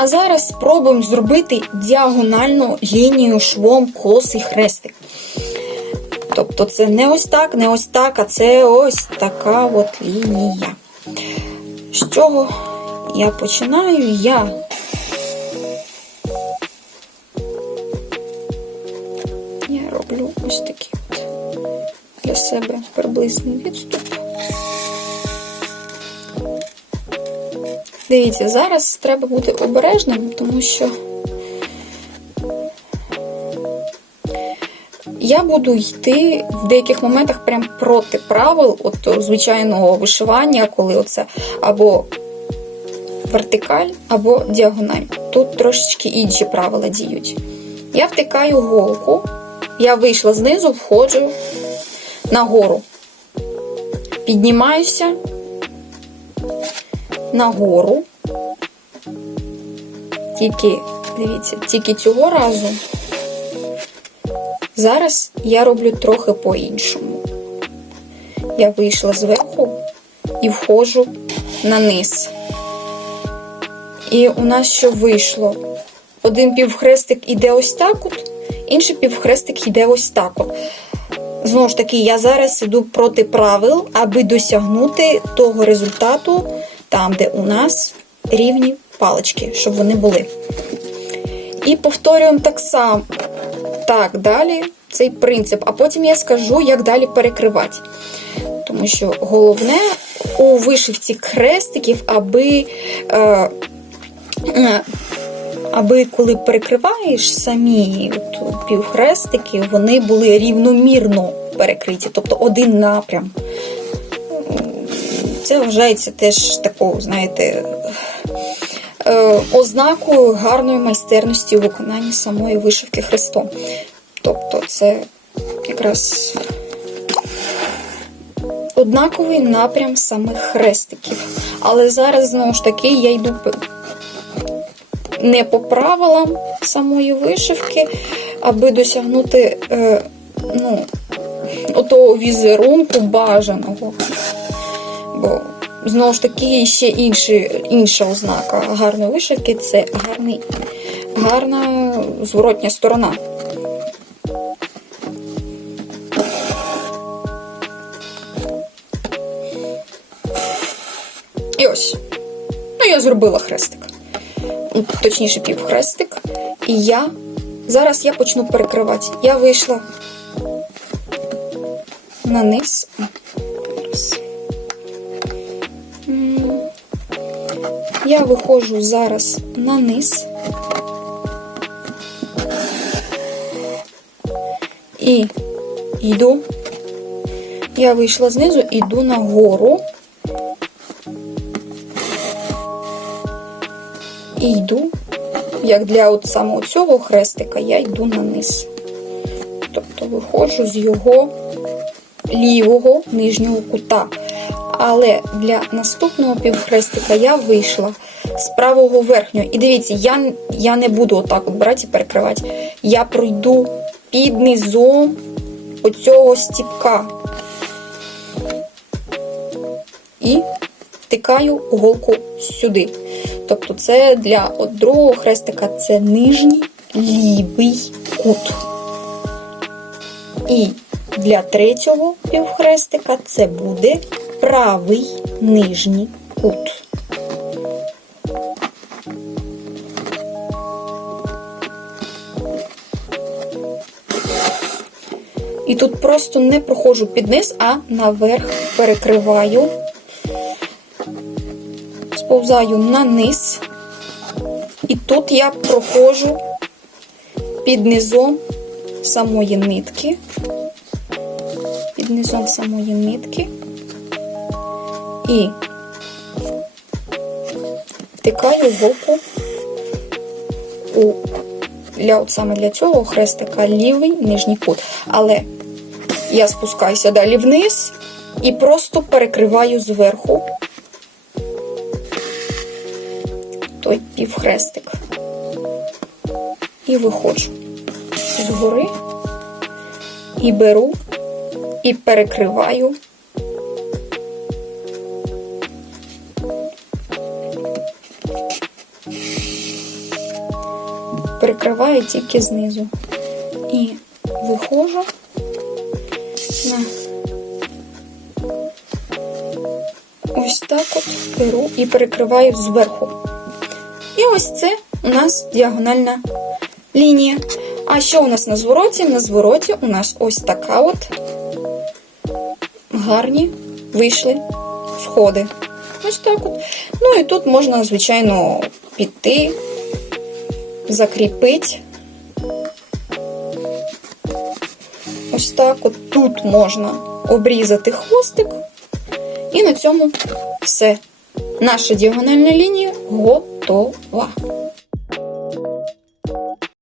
А зараз спробуємо зробити діагональну лінію швом косий хрестик. Тобто це не ось так, не ось так, а це ось така от лінія. З чого я починаю? Я Я роблю ось такий от для себе приблизний відступ. Дивіться, зараз треба бути обережним, тому що я буду йти в деяких моментах прям проти правил от звичайного вишивання, коли оце або вертикаль, або діагональ. Тут трошечки інші правила діють. Я втикаю голку, я вийшла знизу, входжу нагору. Піднімаюся нагору. Тільки, дивіться, тільки цього разу. Зараз я роблю трохи по-іншому. Я вийшла зверху і входжу на низ. І у нас що вийшло? Один півхрестик іде ось так от, інший півхрестик йде ось так от. Знову ж таки, я зараз іду проти правил, аби досягнути того результату, там, де у нас рівні палички, щоб вони були. І повторюємо так само. Так, далі цей принцип. А потім я скажу, як далі перекривати. Тому що головне у вишивці хрестиків, аби. Е, е, Аби коли перекриваєш самі півхрестики, вони були рівномірно перекриті, тобто один напрям. Це вважається теж такою, знаєте, е, ознакою гарної майстерності у виконанні самої вишивки хрестом. Тобто це якраз однаковий напрям самих хрестиків. Але зараз, знову ж таки, я йду не по правилам самої вишивки, аби досягнути е, ну, отого візерунку бажаного. Бо, знову ж таки, ще інші, інша ознака гарної вишивки це гарний, гарна зворотня сторона. І ось. Ну, я зробила хрестик. Точніше, півхрестик. І я зараз я почну перекривати. Я вийшла на низ. Я виходжу зараз на низ. І йду. Я вийшла знизу, йду нагору. І йду, як для от самого цього хрестика, я йду на низ. Тобто виходжу з його лівого нижнього кута. Але для наступного півхрестика я вийшла з правого верхнього. І дивіться, я я не буду отак от брати і перекривати. Я пройду під низом оцього стіпка. І втикаю голку сюди. Тобто, це для от другого хрестика це нижній лівий кут. І для третього півхрестика це буде правий нижній кут. І тут просто не проходжу під низ, а наверх перекриваю, сповзаю на низ, і тут я проходжу під низом самої нитки, під низом самої нитки і втикаю голку у для, от саме для цього хрестика лівий нижній кут. Але я спускаюся далі вниз і просто перекриваю зверху той півхрестик. І виходжу згори і беру і перекриваю. Перекриваю тільки знизу. І виходжу на ось так от беру і перекриваю зверху. І ось це у нас діагональна лінія. А що у нас на звороті? На звороті у нас ось така от гарні вийшли сходи. Ось так от. Ну і тут можна, звичайно, піти, закріпити. Ось так от тут можна обрізати хвостик. І на цьому все. Наша діагональна лінія готова.